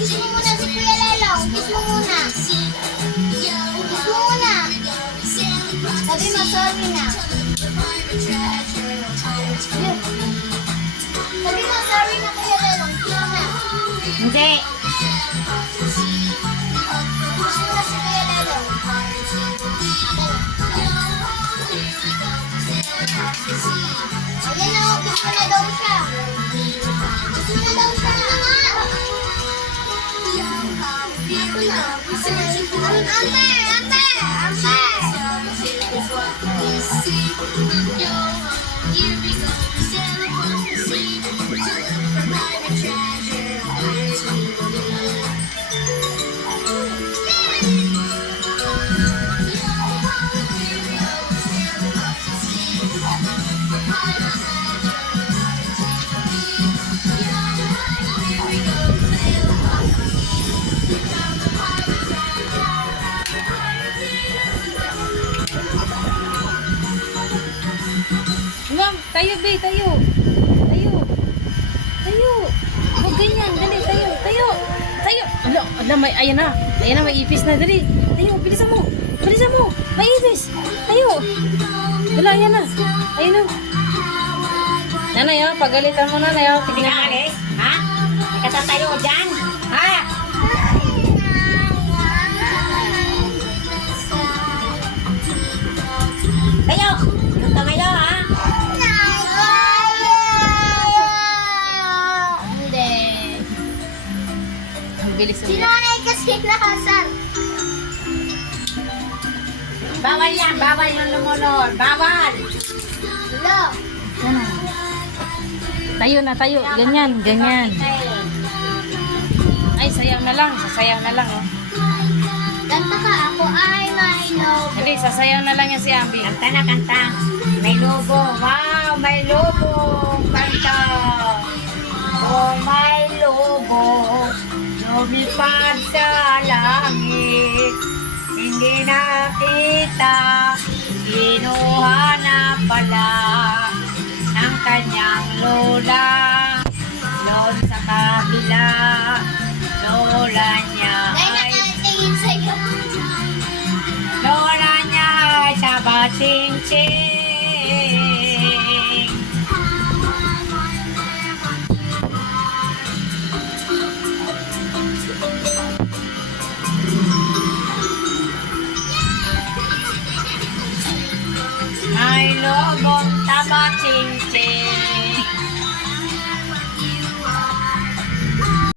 Kiss mo muna si Kuya Lelong. Kiss mo muna. Kiss mo muna. Sabi mo, sorry na. Sabi mo, sorry na Kuya Lelong. Kiss mo na. Hindi. Kiss mo na si Kuya Lelong. Ayan o, kiss mo na daw siya. Kiss mo na daw siya. Ma'am, tayo be, tayo. Tayo. Tayo. Huwag ganyan, dali, tayo, tayo. Tayo. Ala, may, ayan na. Ayan na, may ipis na, dali. Tayo, bilisan mo. Bilisan mo. May ipis. Tayo. Wala, ayan na. Ayan na. Nanay, oh, pagalitan mo nanay, oh. Hindi ka alis? Ha? Katatayo dyan? Ha? Tayo! Tumayo ha? Hindi. Ang bilis mo. Sinanay kasi nakasar. Bawal yan! Bawal yung lumunod! Bawal! Lo. Yan na. Tayo na, tayo. Ganyan, ganyan. Ay, sayaw na lang. Sasayaw na lang, oh. Kanta ka, ako ay may lobo. Hindi, sasayaw na lang yan si Ambi. Kanta na kanta! May lobo! Wow! May lobo! Kanta! Oh, may lobo! Lumipad sa langit! Hindi nakita! Kinuha na pala ng kanyang lola doon sa kabila. Lola niya Dahil ay nakatingin sa'yo. lola niya ay sa batsing-tsing. May lobong tabatsing-tsing.